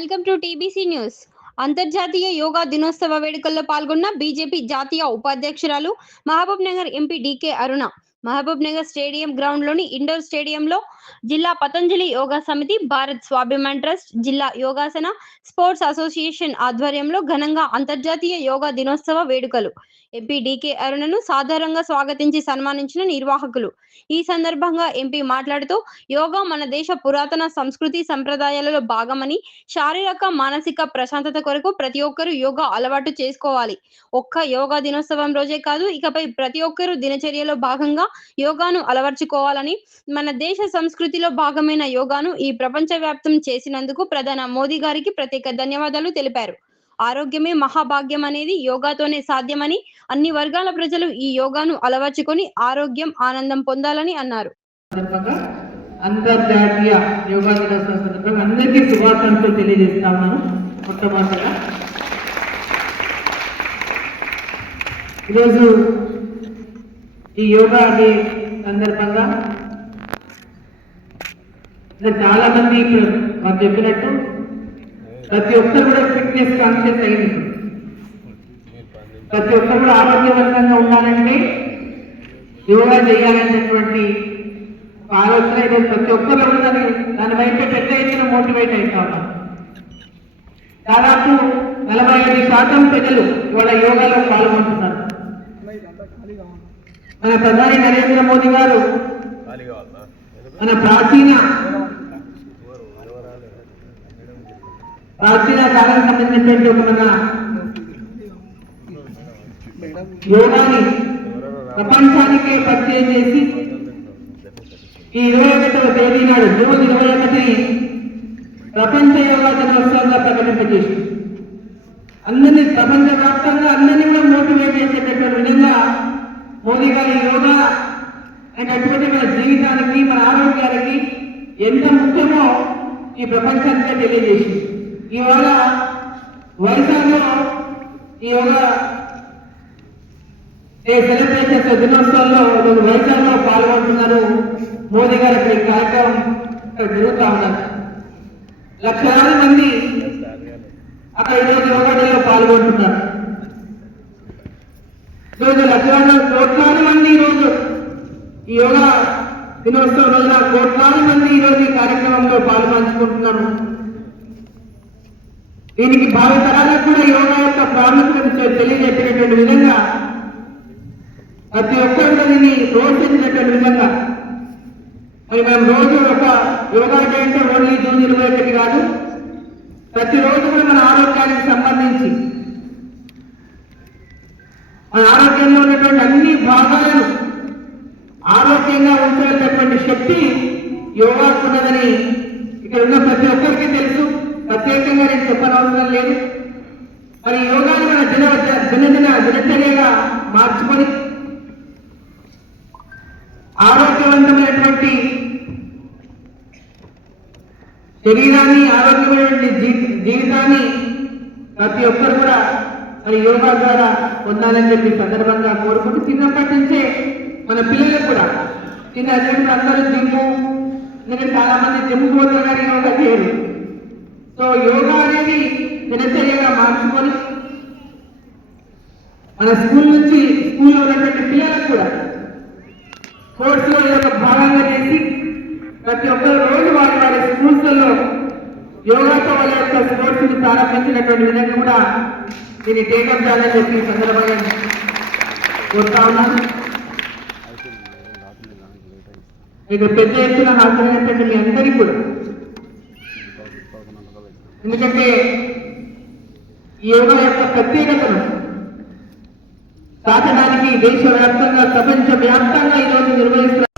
Welcome to TBC news. అంతర్జాతీయ యోగా దినోత్సవ వేడుకల్లో పాల్గొన్న బీజేపీ జాతీయ ఉపాధ్యక్షురాలు Mahabub Nagar MP DK Aruna. Mahabub Nagar stadium గ్రౌండ్లోని ఇండోర్ స్టేడియంలో జిల్లా పతంజలి యోగా సమితి భారత్ స్వాభిమాన్ ట్రస్ట్ జిల్లా యోగాసన స్పోర్ట్స్ అసోసియేషన్ ఆధ్వర్యంలో ఘనంగా అంతర్జాతీయ యోగా దినోత్సవ వేడుకలు. ఎంపీ డీకే అరుణను సాధారణంగా స్వాగతించి సన్మానించిన నిర్వాహకులు. ఈ సందర్భంగా ఎంపీ మాట్లాడుతూ యోగా మన దేశ పురాతన సంస్కృతి సంప్రదాయాలలో భాగమని శారీరక మానసిక ప్రశాంతత కొరకు ప్రతి ఒక్కరూ యోగా అలవాటు చేసుకోవాలి. ఒక్క యోగా దినోత్సవం రోజే కాదు ఇకపై ప్రతి ఒక్కరూ దినచర్యలో భాగంగా యోగాను అలవర్చుకోవాలని మన దేశ సంస్కృతిలో భాగమైన యోగాను ఈ ప్రపంచ వ్యాప్తం చేసినందుకు ప్రధాన మోదీ గారికి ప్రత్యేక ధన్యవాదాలు తెలిపారు. ఆరోగ్యమే మహాభాగ్యం అనేది యోగాతోనే సాధ్యమని అన్ని వర్గాల ప్రజలు ఈ యోగాను అలవర్చుకొని ఆరోగ్యం ఆనందం పొందాలని అన్నారు. అంతర్జాతీయ యోగా దినోత్సవం సందర్భంగా అందరికీ శుభాకాంక్షలు తెలియజేస్తా ఉన్నాను మొట్టమొదటిగా. ఈరోజు ఈ యోగా డే సందర్భంగా అంటే చాలా మంది ఇప్పుడు వారు చెప్పినట్టు ప్రతి ఒక్కరు కూడా ఫిట్నెస్ కాన్షియస్ అయింది ప్రతి ఒక్కరు కూడా ఆరోగ్యవంతంగా ఉండాలంటే యోగా చేయాలనేటువంటి ఆలోచన ఈరోజు ప్రతి ఒక్కరు ఉన్నది దాని వైపు పెద్ద ఎత్తున మోటివేట్ అవుతా ఉన్నారు. దాదాపు నలభై ఐదు శాతం ప్రజలు ఇవాళ యోగాలో పాల్గొంటున్నారు. మన ప్రధాని నరేంద్ర మోదీ గారు మన ప్రాచీన ప్రాచీన కాలం సంబంధించినటువంటి ఒక మన యోగాని ప్రపంచానికే పరిచయం చేసి ఈ ఇరవై ఒకటవ తేదీ నాడు జూన్ ఇరవై ఒకటిని ప్రపంచ యోగా దినోత్సవంగా ప్రకటింపజేసి అందరినీ ప్రపంచ వ్యాప్తంగా అందరినీ కూడా మోటివేట్ చేసేటటువంటి విధంగా మోదీ గారి యోగా అనేటువంటి మన జీవితానికి మన ఆరోగ్యానికి ఎంత ముఖ్యమో ఈ ప్రపంచానికి తెలియజేసి ఇవాళ వైజాగ్లో ఈ యోగ ఏ సెలబ్రేషన్స్ దినోత్సవంలో నేను వైజాగ్లో పాల్గొంటున్నారు మోదీ గారు ఇక్కడ కార్యక్రమం ఇక్కడ జరుగుతూ ఉన్నారు లక్షలాది మంది అక్కడ ఈరోజు యోగా డేలో పాల్గొంటున్నారు. ఈరోజు లక్షలాది ఈరోజు ఈ యోగా దినోత్సవం రోజున కోట్లాది మంది ఈరోజు ఈ కార్యక్రమంలో పాల్పంచుకుంటున్నారు దీనికి భావితరాలకు కూడా యోగా యొక్క ప్రాముఖ్యత తెలియజెప్పినటువంటి విధంగా ప్రతి ఒక్కరు దీన్ని ప్రోత్సహించినటువంటి విధంగా మరి మనం రోజు ఒక యోగా డే అంటే ఓన్లీ జూన్ ఇరవై ఒకటి కాదు ప్రతిరోజు కూడా మన ఆరోగ్యానికి సంబంధించి మన ఆరోగ్యంలో ఉన్నటువంటి అన్ని భాగాలను ఆరోగ్యంగా ఉంచేటటువంటి శక్తి యోగాకు ఉన్నదని ఇక్కడ ఉన్న ప్రతి ఒక్కరికి తెలుసు. ప్రత్యేకంగా నేను చెప్పనవసరం లేదు. మరి యోగాన్ని మన దిన దినదిన దినచర్యగా మార్చుకొని ఆరోగ్యవంతమైనటువంటి శరీరాన్ని ఆరోగ్యమైనటువంటి జీవితాన్ని ప్రతి ఒక్కరు కూడా మరి యోగా ద్వారా పొందాలని చెప్పి సందర్భంగా చిన్నప్పటి నుంచే మన పిల్లలకు కూడా నిన్న అదేవిధంగా అందరూ జిమ్ము నేను చాలా మంది జిమ్ పోతున్నారు కానీ యోగా చేయరు. సో యోగా అనేది దినచర్యగా మార్చుకొని మన స్కూల్ నుంచి స్కూల్లో ఉన్నటువంటి పిల్లలకు కూడా స్పోర్ట్స్లో ఒక భాగంగా చేసి ప్రతి ఒక్కరు రోజు వారి వారి స్కూల్స్లో యోగాతో వాళ్ళ యొక్క స్పోర్ట్స్ ప్రారంభించినటువంటి విధంగా కూడా దీన్ని టేకప్ చేయాలని చెప్పి సందర్భంగా. కోరుతా ఉన్నాను ఇది పెద్ద ఎత్తున హాజరైనటువంటి మీ అందరికీ కూడా. ఎందుకంటే ఈ యోగా యొక్క ప్రత్యేకతను సాధనానికి దేశవ్యాప్తంగా ప్రపంచ వ్యాప్తంగా ఈరోజు నిర్వహిస్తున్నారు